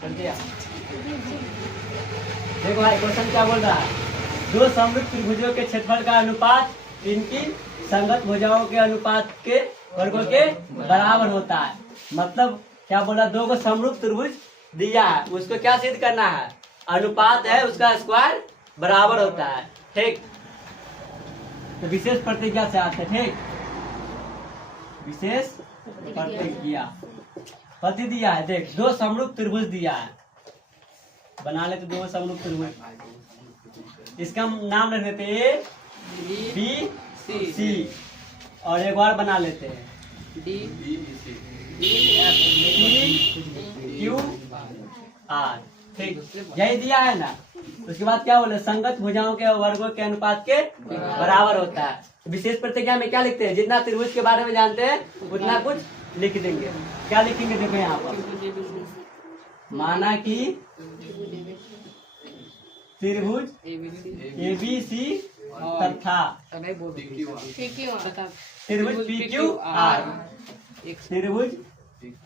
कर दिया। देखो भाई क्वेश्चन क्या बोल रहा है, दो समरूप त्रिभुजों के क्षेत्रफल का अनुपात इनकी संगत भुजाओं के अनुपात के वर्गों के बराबर होता है। मतलब क्या बोला, दो को समरूप त्रिभुज दिया है, उसको क्या सिद्ध करना है, अनुपात है उसका स्क्वायर बराबर होता है। ठीक, तो विशेष प्रतिज्ञा से आते हैं। ठीक, विशेष प्रतिज्ञा पति दिया है, देख दो समरूप त्रिभुज दिया है, बना लेते दो समरूप त्रिभुज, इसका नाम रख देते ए बी सी और एक बार बना लेते हैं डी क्यू आर। ठीक, यही दिया है ना। उसके बाद क्या बोले, संगत भुजाओं के वर्गों के अनुपात के बराबर होता है। विशेष प्रतिज्ञा में क्या लिखते हैं, जितना त्रिभुज के बारे में जानते हैं उतना कुछ लिख देंगे। क्या लिखेंगे, देखो यहाँ पर, माना कि त्रिभुज ABC तथा त्रिभुज PQR, त्रिभुज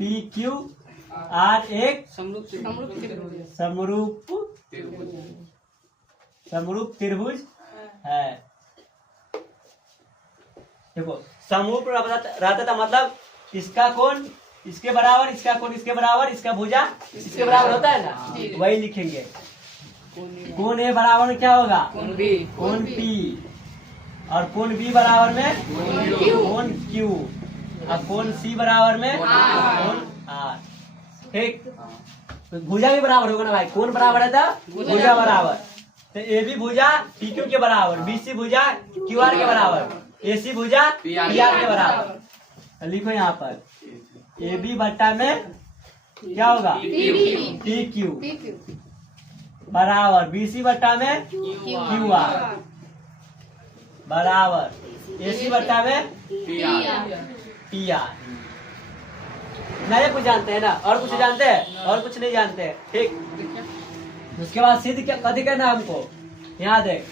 PQR एक समरूप त्रिभुज है। देखो समरूप रहता था, मतलब इसका कोण इसके बराबर, इसका कोण इसके बराबर, इसका भुजा इसके बराबर होता है ना, वही लिखेंगे। कोण A बराबर में क्या होगा, कोण P, और कोण B बराबर में कोण Q, और कोण C बराबर में कोण R। ठीक, तो भुजा भी बराबर होगा ना भाई, कोण बराबर है तो भुजा बराबर, तो AB भुजा PQ के बराबर, BC भुजा QR के बराबर, AC भुजा PR के बराबर। लिखो यहाँ पर AB बट्टा में क्या होगा PQ बराबर BC बट्टा में QR बराबर AC बट्टा में PR। नहीं कुछ जानते हैं ना, और कुछ जानते हैं, और कुछ नहीं जानते हैं। ठीक, उसके बाद सिद्ध क्या कथी करना हमको, यहाँ देख,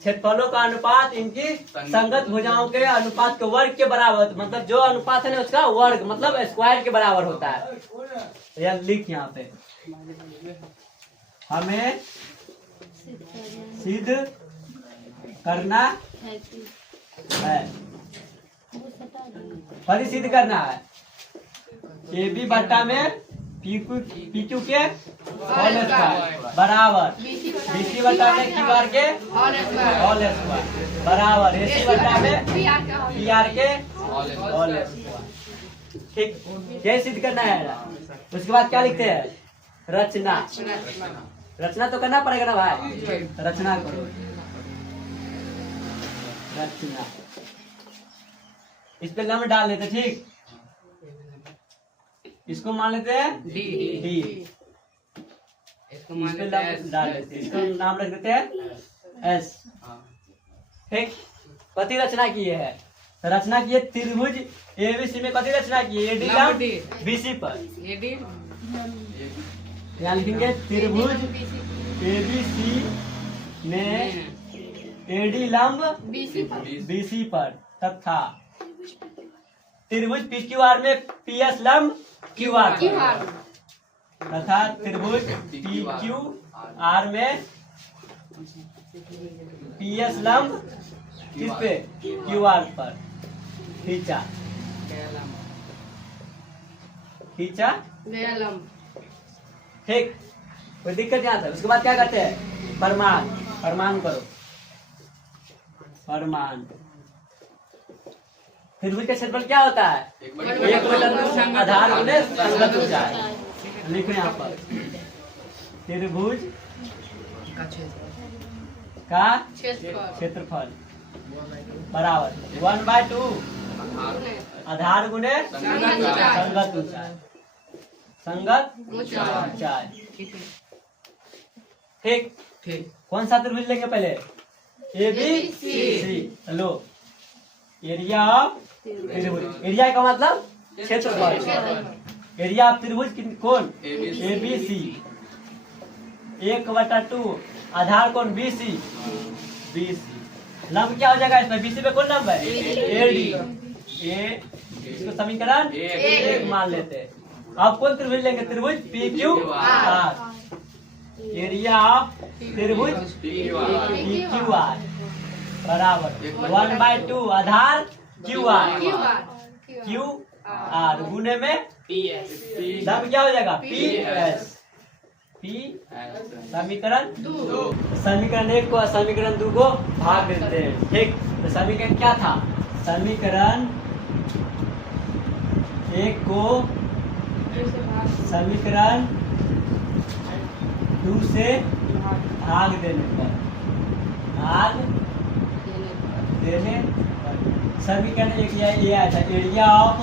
क्षेत्रफलों का अनुपात इनकी संगत भुजाओं के अनुपात के वर्ग के बराबर, मतलब जो अनुपात है ना उसका वर्ग मतलब स्क्वायर के बराबर होता है। यह लिख यहाँ पे, हमें सिद्ध करना है, परिसिद्ध करना है, AB बट्टा में PQ के होल स्क्वायर बराबर BC बट्टा में QR के होल स्क्वायर बराबर AC बट्टा में PR के होल स्क्वायर। ठीक, यही सिद्ध करना है। उसके बाद क्या लिखते हैं, रचना। रचना तो करना पड़ेगा ना भाई, रचना करो। रचना, इस पे लम्ब डाल लेते। ठीक, इसको मान लेते हैं डी, इसको मान लेते हैं डाल लेते हैं, इसको नाम रख देते हैं एस। ठीक, कथी रचना किए है, रचना किए त्रिभुज ABC में कथी रचना किए, AD लंब BC पर, यहाँ लिखेंगे त्रिभुज ABC में AD लंब BC पर तथा त्रिभुज PQR में PS लंब QR पर तथा त्रिभुज PQR में PS लंब किस पे, QR पर खींचा गया लंब। ठीक, कोई दिक्कत यहाँ था। उसके बाद क्या करते हैं, प्रमाण करो, प्रमाण। त्रिभुज का क्षेत्रफल क्या होता है, 1/2 आधार गुणे संगत ऊंचाई। लिखो यहाँ पर, त्रिभुज का क्षेत्रफल बराबर 1/2 आधार गुणे संगत ऊंचाई, संगत ऊंचाई। ठीक, कौन सा त्रिभुज लेंगे पहले, ABC। लो, एरिया ऑफ त्रिभुज, एरिया का मतलब क्षेत्रफल, एरिया ऑफ त्रिभुज कौन, ABC। 1/2 आधार कौन, BC। लंब क्या हो जाएगा इसमें, BC पे कौन लंब है, AD। इसको समीकरण 1 मान लेते हैं। आप कौन त्रिभुज लेंगे? त्रिभुज P Q R. Area of त्रिभुज पी क्यू आर बराबर 1/2 आधार क्यू आर गुने में सब क्या हो जाएगा? P S. पी समीकरण 1 को समीकरण 2 को भाग देते हैं। ठीक, तो समीकरण क्या था? समीकरण 1 को समीकरण 2 से भाग देने पर समीकरण 1 ये आया था। एरिया ऑफ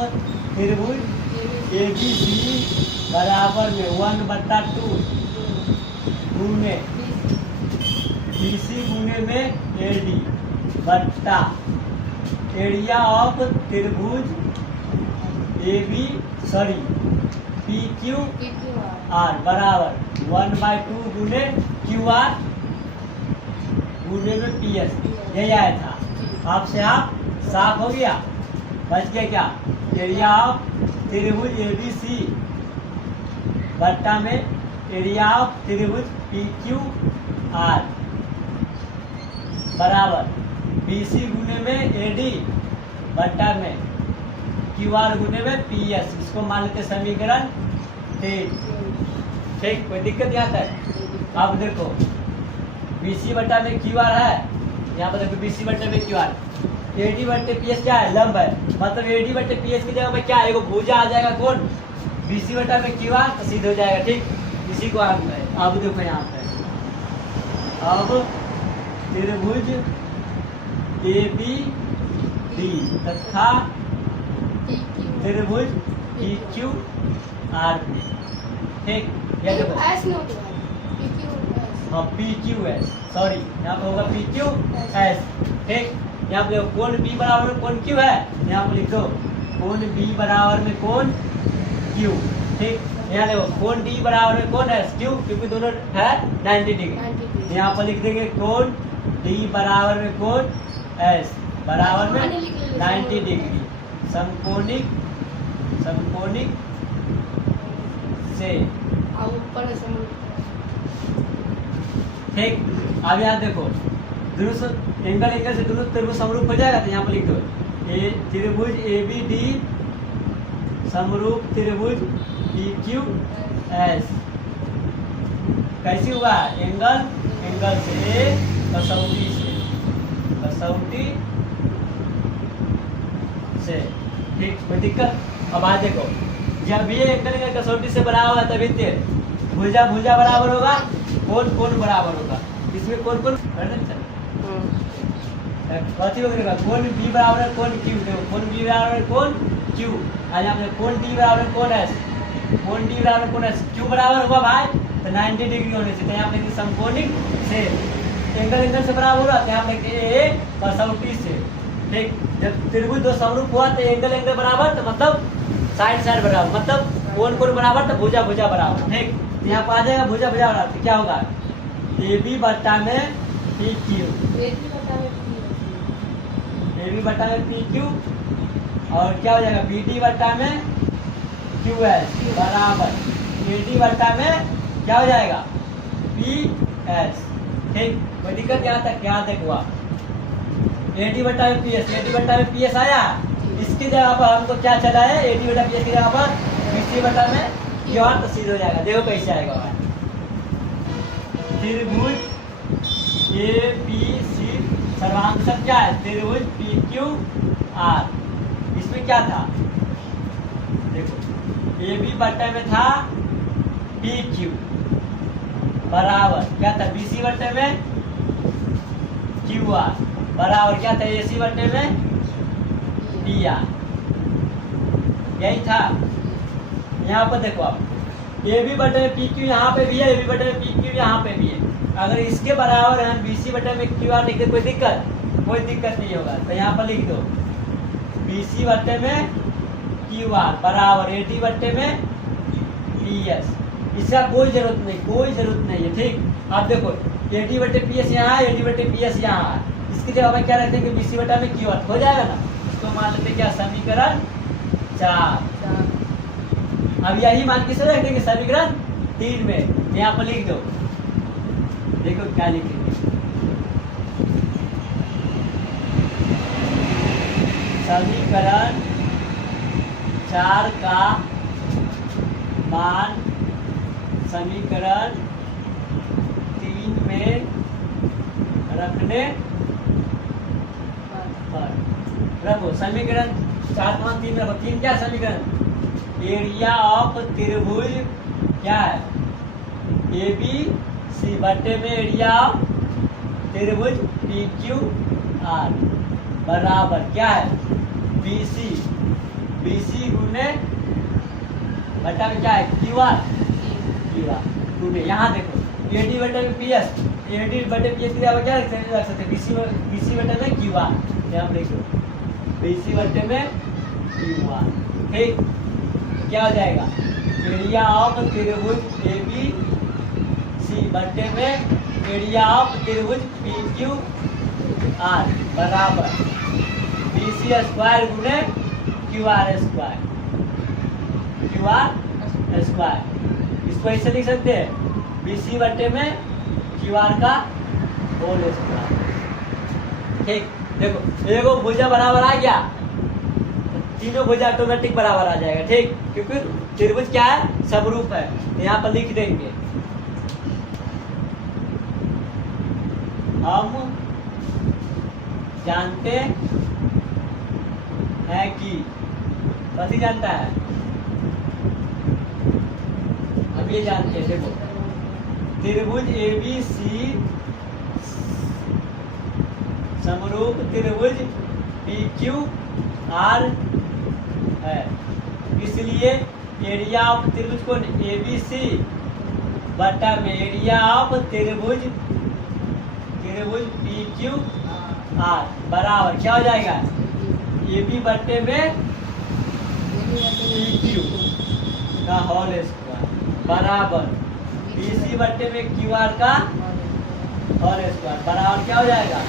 त्रिभुज ABC बराबर में 1/2 गुने BC गुने में AD बट्टा एरिया ऑफ त्रिभुज PQR बराबर 1/2 गुने QR गुने में PS। यही आया था। आपसे आप साफ हो गया? बच गया क्या? एरिया ऑफ त्रिभुज ABC बट्टा में एरिया ऑफ त्रिभुज PQR बराबर BC गुने में AD बट्टा में QR गुने में PS। इसको मान लेते समीकरण 3। ठीक, कोई दिक्कत यहाँ तक? अब देखो BC बट्टा में QR है, यहाँ पर देखो BC बट्टे में QR, AD बट्टे PS क्या है? लंब है। मतलब AD बट्टे PS की जगह पे क्या है? एगो भुजा आ जाएगा। कौन? BC बट्टा में QR तो सीधे हो जाएगा। ठीक, इसी को आप अब देखो यहाँ पे अब त्रिभुज ABD तथा त्रिभुज PQRB। ठीक, ये देखो हाँ PQS, सॉरी यहाँ पे होगा PQS। ठीक, यहाँ पे कोण B बराबर में कोण Q है, यहाँ पे लिख दो कोण B बराबर में कोण Q। ठीक, यहाँ देखो कोण D बराबर में कोण S Q, क्योंकि दोनों है 90 डिग्री। यहाँ पर लिख देंगे कोण D बराबर में कोण S बराबर में 90 डिग्री समकोणिक से। ठीक, अब यहाँ देखो एंगल से दोनों त्रिभुज समरूप हो जाएगा। तो यहाँ पर लिख दो त्रिभुज ABD समरूप त्रिभुज PQS। कैसी हुआ? एंगल से कसौटी से। ठीक, कोई दिक्कत? अब आज देखो जब ये एंगल कसौटी से बराबर होगा तभी भुजा बराबर होगा, कोण बराबर होगा। इसमें कोण कथी होगा? कोण B बराबर है कोण Q। देखो कोण B बराबर है कोण Q। आज यहाँ पे कोण D बराबर है कोण S, कोण D बराबर कोण S। Q बराबर होगा भाई तो 90 डिग्री होने से। तो यहाँ पे समकोणिक से एंगल से बराबर हुआ तो यहाँ पे कसौटी से। ठीक, जब त्रिभुज दो समरूप हुआ तो एंगल बराबर तो मतलब साइड बराबर, मतलब कोण बराबर तो भुजा बराबर। ठीक, यहाँ पर आ जाएगा भुजा बराबर तो क्या होगा? AB बट्टा में PQ, AB बट्टा में PQ और क्या हो जाएगा? BD बट्टा में QS बराबर AD बट्टा में क्या हो जाएगा? PS। ठीक, कोई दिक्कत यहाँ तक? क्या देखो AD बट्टा में PS आया। इसकी जगह पर हमको क्या चला है? AD बट्टा PS की जगह पर BC बट्टा में QR तो सीधे हो जाएगा। देखो कैसे आएगा भाई। त्रिभुज ABC सर्वांशक क्या है? त्रिभुज PQR। इसमें क्या था? देखो AB बट्टे में था PQ बराबर क्या था? BC बट्टे में QR बराबर क्या था? AC बट्टे में PR। यही था। यहाँ पर देखो आप AB बटे में PQ यहाँ पे भी है, AB बटे में PQ यहाँ पे भी है। अगर इसके बराबर हम BC बटे में QR लिख दे कोई दिक्कत नहीं होगा। तो यहाँ पर लिख दो BC बटे में QR बराबर AD बटे में PS। इसका कोई जरूरत नहीं है। ठीक, आप देखो AD बटे PS यहाँ है, AD बटे PS यहाँ है। इसकी जगह पर क्या रख देंगे? BC बटा में QR हो जाएगा ना। इसको मान लेते क्या? समीकरण 4। अब यही मान किसे रख देंगे समीकरण 3 में, यहाँ पर लिख दो। देखो क्या लिखेंगे, समीकरण 4 का मान समीकरण 3 में रखने पर, रखो समीकरण 4 का मान 3 में रखो। 3 क्या समीकरण, एरिया ऑफ त्रिभुज क्या है, ए बी सी बटे में एरिया ऑफ त्रिभुज पी क्यू आर बराबर क्या है, बी सी गुने बटा में क्या है, क्यू आर गुने, यहाँ देखो ए डी बटे में पी एस, ए डी बटे पी एस की जगह क्या रख सकते हैं, बी सी बटे में क्यू आर, यहाँ देखो बी सी बटे में क्यू आर। ठीक, क्या हो जाएगा, एरिया ऑफ त्रिभुज ए बी सी बटे में एरिया ऑफ त्रिभुज पी क्यू आर बराबर बी सी स्क्वायर गुने क्यू आर स्क्वायर, इसको ऐसे लिख सकते हैं, बी सी बटे में क्यू आर का होल स्क्वायर। ठीक, देखो एगो भुजा बराबर आ गया, तीनों भुजा ऑटोमेटिक बराबर आ जाएगा। ठीक, क्योंकि त्रिभुज क्या है, समरूप है, यहाँ पर लिख देंगे हम जानते हैं कि, कथी जानता है, हम ये जानते हैं, देखो त्रिभुज ए बी सी समरूप त्रिभुज पी क्यू आर है, इसलिए एरिया ऑफ त्रिभुज को ए बी सी बटा में एरिया ऑफ त्रिभुज पी क्यू आर बराबर क्या हो जाएगा, ए बी बटे में पी क्यू का होल स्क्वायर बराबर बी सी बटे में क्यू आर का होल स्क्वायर बराबर क्या हो जाएगा,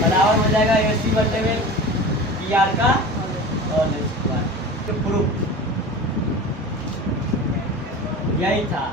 बराबर हो जाएगा ए सी बटे में पी आर का होल स्क्वायर। प्रूफ यही था।